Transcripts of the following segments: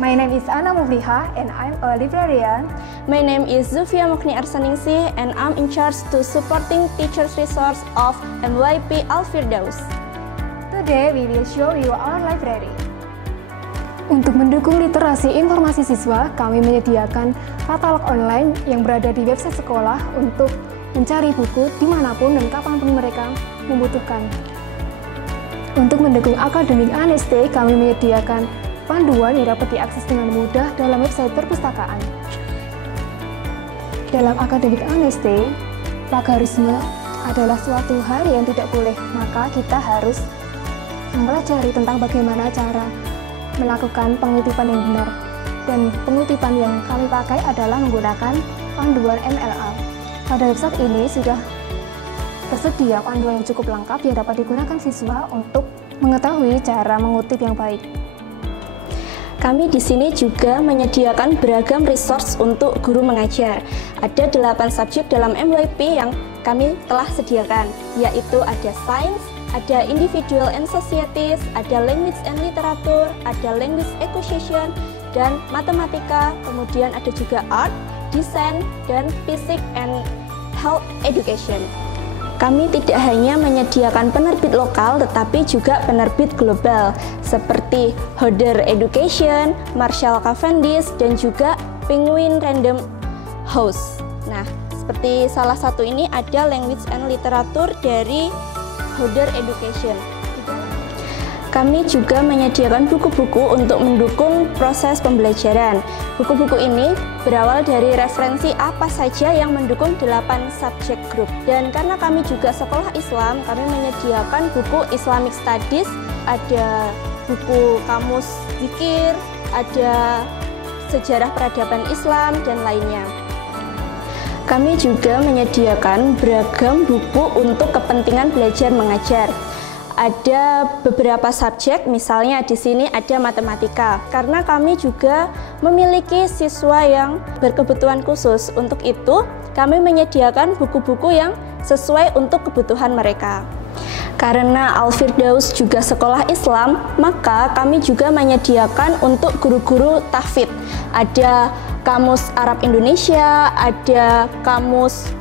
My name is Ana Mufliha and I'm a librarian. My name is Zufia Mukni Arsaningsih and I'm in charge to supporting teachers resource of MYP Al-Firdaus. Today we will show you our library. Untuk mendukung literasi informasi siswa, kami menyediakan katalog online yang berada di website sekolah untuk mencari buku dimanapun dan kapanpun mereka membutuhkan. Untuk mendukung akademik ANST, kami menyediakan panduan yang dapat diakses dengan mudah dalam website perpustakaan. Dalam akademik ANST, plagiarisme adalah suatu hal yang tidak boleh, maka kita harus mempelajari tentang bagaimana cara melakukan pengutipan yang benar. Dan pengutipan yang kami pakai adalah menggunakan panduan MLA. Pada website ini sudah tersedia panduan yang cukup lengkap yang dapat digunakan siswa untuk mengetahui cara mengutip yang baik. Kami di sini juga menyediakan beragam resource untuk guru mengajar. Ada 8 subjek dalam MYP yang kami telah sediakan, yaitu ada Science, ada Individual and Societies, ada Language and Literature, ada Language Acquisition, dan Matematika, kemudian ada juga Art, Design, dan Physics and Health Education. Kami tidak hanya menyediakan penerbit lokal, tetapi juga penerbit global, seperti Hodder Education, Marshall Cavendish, dan juga Penguin Random House. Nah, seperti salah satu ini ada Language and Literature dari Hodder Education. Kami juga menyediakan buku-buku untuk mendukung proses pembelajaran. Buku-buku ini berawal dari referensi apa saja yang mendukung 8 subjek grup. Dan karena kami juga sekolah Islam, kami menyediakan buku Islamic Studies, ada buku kamus zikir, ada sejarah peradaban Islam, dan lainnya. Kami juga menyediakan beragam buku untuk kepentingan belajar mengajar. Ada beberapa subjek, misalnya di sini ada matematika. Karena kami juga memiliki siswa yang berkebutuhan khusus, untuk itu kami menyediakan buku-buku yang sesuai untuk kebutuhan mereka. Karena Al-Firdaus juga sekolah Islam, maka kami juga menyediakan untuk guru-guru tahfidz. Ada kamus Arab Indonesia, ada kamus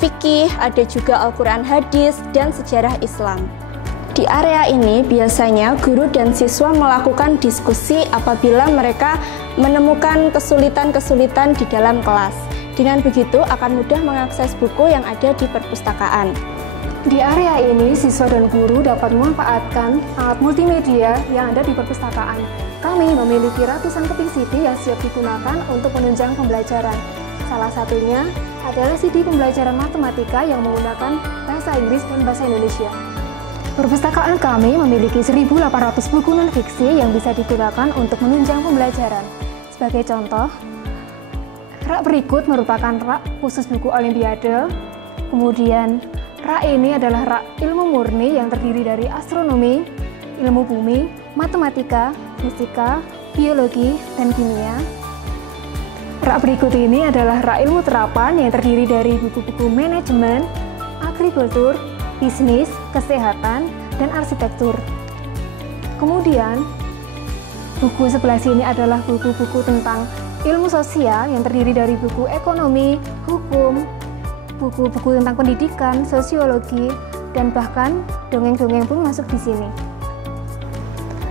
fikih, ada juga Al-Quran Hadis, dan sejarah Islam. Di area ini biasanya guru dan siswa melakukan diskusi apabila mereka menemukan kesulitan-kesulitan di dalam kelas. Dengan begitu akan mudah mengakses buku yang ada di perpustakaan. Di area ini, siswa dan guru dapat memanfaatkan alat multimedia yang ada di perpustakaan. Kami memiliki ratusan keping CD yang siap digunakan untuk menunjang pembelajaran. Salah satunya adalah CD pembelajaran matematika yang menggunakan bahasa Inggris dan bahasa Indonesia. Perpustakaan kami memiliki 1.800 buku non-fiksi yang bisa digunakan untuk menunjang pembelajaran. Sebagai contoh, rak berikut merupakan rak khusus buku Olimpiade. Kemudian, rak ini adalah rak ilmu murni yang terdiri dari astronomi, ilmu bumi, matematika, fisika, biologi, dan kimia. Rak berikut ini adalah rak ilmu terapan yang terdiri dari buku-buku manajemen, agrikultur, bisnis, kesehatan, dan arsitektur. Kemudian, buku sebelah sini adalah buku-buku tentang ilmu sosial yang terdiri dari buku ekonomi, hukum, buku-buku tentang pendidikan, sosiologi, dan bahkan dongeng-dongeng pun masuk di sini.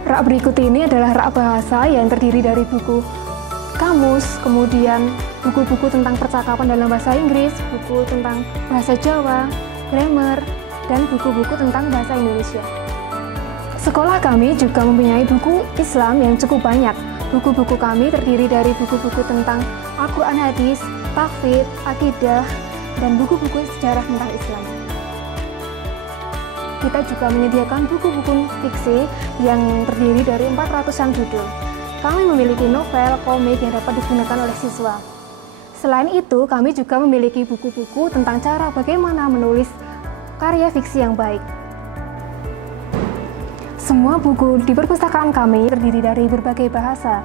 Rak berikut ini adalah rak bahasa yang terdiri dari buku kamus, kemudian buku-buku tentang percakapan dalam bahasa Inggris, buku tentang bahasa Jawa, grammar, dan buku-buku tentang bahasa Indonesia. Sekolah kami juga mempunyai buku Islam yang cukup banyak. Buku-buku kami terdiri dari buku-buku tentang Al-Quran Hadis, tahfidz, akidah, dan buku-buku sejarah tentang Islam. Kita juga menyediakan buku-buku fiksi yang terdiri dari 400-an judul. Kami memiliki novel, komik yang dapat digunakan oleh siswa. Selain itu, kami juga memiliki buku-buku tentang cara bagaimana menulis karya fiksi yang baik. Semua buku di perpustakaan kami terdiri dari berbagai bahasa.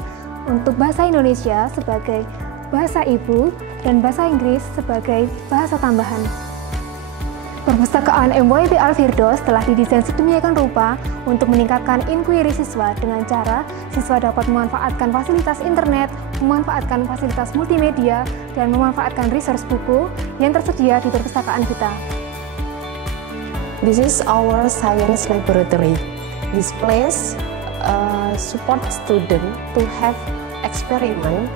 Untuk bahasa Indonesia sebagai bahasa ibu dan bahasa Inggris sebagai bahasa tambahan. Perpustakaan MYP Al-Firdaus telah didesain sedemikian rupa untuk meningkatkan inquiry siswa dengan cara siswa dapat memanfaatkan fasilitas internet, memanfaatkan fasilitas multimedia, dan memanfaatkan resource buku yang tersedia di perpustakaan kita. This is our science laboratory. This place support student to have experiment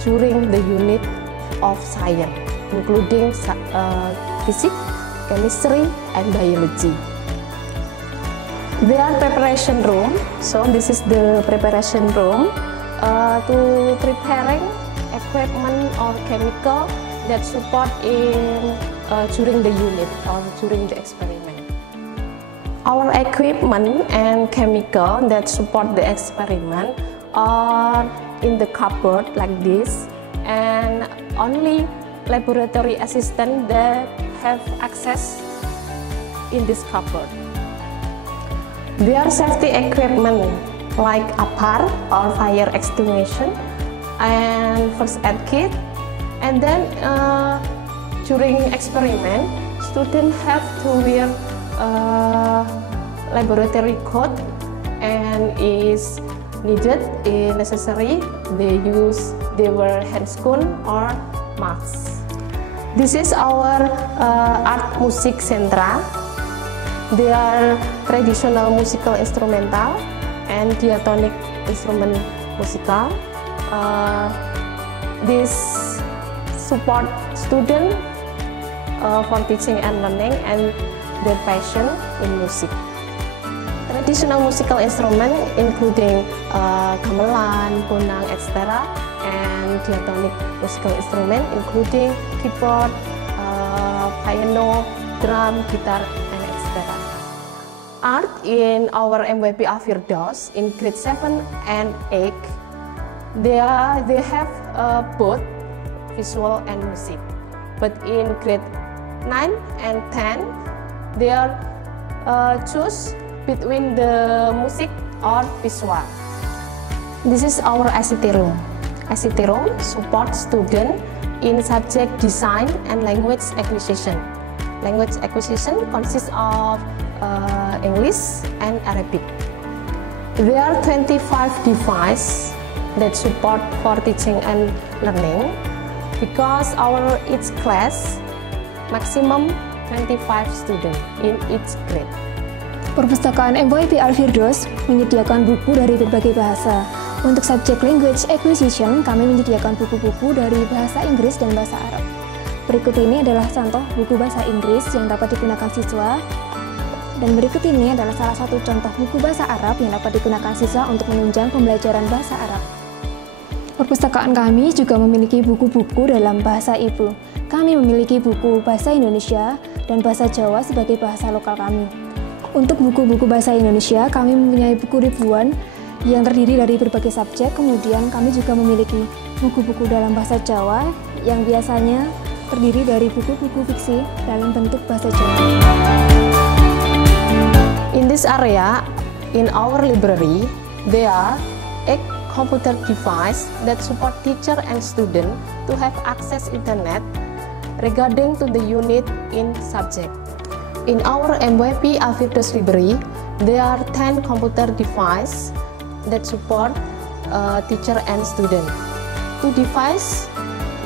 during the unit of science, including physics, chemistry, and biology. There are preparation room, so this is the preparation room to preparing equipment or chemical that support in during the unit or during the experiment. Our equipment and chemical that support the experiment are in the cupboard like this, and only laboratory assistant that have access in this cupboard. There are safety equipment like APAR or fire extinguishing and first aid kit, and then during experiment students have to wear laboratory coat, and is needed if necessary they wear handscoon or masks. This is our art music centra. They are traditional musical instrumental and diatonic instrument musical. This support student for teaching and learning and their passion in music. Traditional musical instrument including gamelan, bonang, etc. and diatonic musical instrument including keyboard, piano, drum, guitar, and etc. Art in our MYP Al-Firdaus in grade 7 and 8, they have both visual and music. But in grade 9 and 10, they are choose between the music or visual. This is our ICT room. ICT room supports students in subject design and language acquisition. Language acquisition consists of English and Arabic. There are 25 devices that support for teaching and learning because each class maximum 25 students in each grade. Perpustakaan MYP Al-Firdaus menyediakan buku dari berbagai bahasa. Untuk subjek language acquisition, kami menyediakan buku-buku dari bahasa Inggris dan bahasa Arab. Berikut ini adalah contoh buku bahasa Inggris yang dapat digunakan siswa. Dan berikut ini adalah salah satu contoh buku bahasa Arab yang dapat digunakan siswa untuk menunjang pembelajaran bahasa Arab. Perpustakaan kami juga memiliki buku-buku dalam bahasa ibu. Kami memiliki buku bahasa Indonesia dan bahasa Jawa sebagai bahasa lokal kami. Untuk buku-buku bahasa Indonesia, kami mempunyai buku ribuan yang terdiri dari berbagai subjek. Kemudian kami juga memiliki buku-buku dalam bahasa Jawa yang biasanya terdiri dari buku-buku fiksi dalam bentuk bahasa Jawa. In this area, in our library, there are 8 computer devices that support teacher and student to have access internet regarding to the unit in subject. In our MYP Al-Firdaus library, there are 10 computer devices that support teacher and student. 2 devices,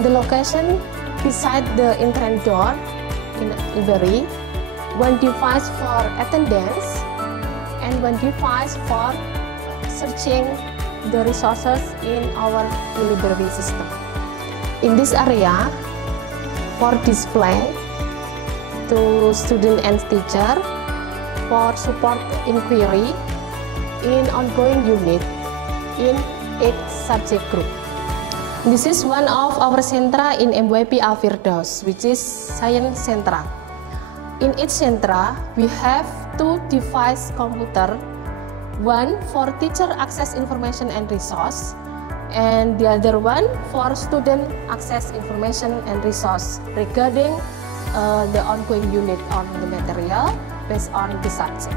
the location beside the entrance door in library, 1 device for attendance, and 1 device for searching the resources in our library system. In this area, for display to student and teacher, for support inquiry in ongoing unit in 8 subject group. This is one of our centra in MYP Al-Firdaus, which is Science Centra. In each centra, we have 2 device computer, one for teacher access information and resource, and the other one for student access information and resource regarding the ongoing unit on the material based on the subject.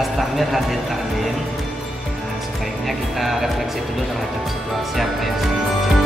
Anas Takmir hadir taklim. Sebaiknya kita refleksi dulu terhadap situasi apa yang sedang terjadi.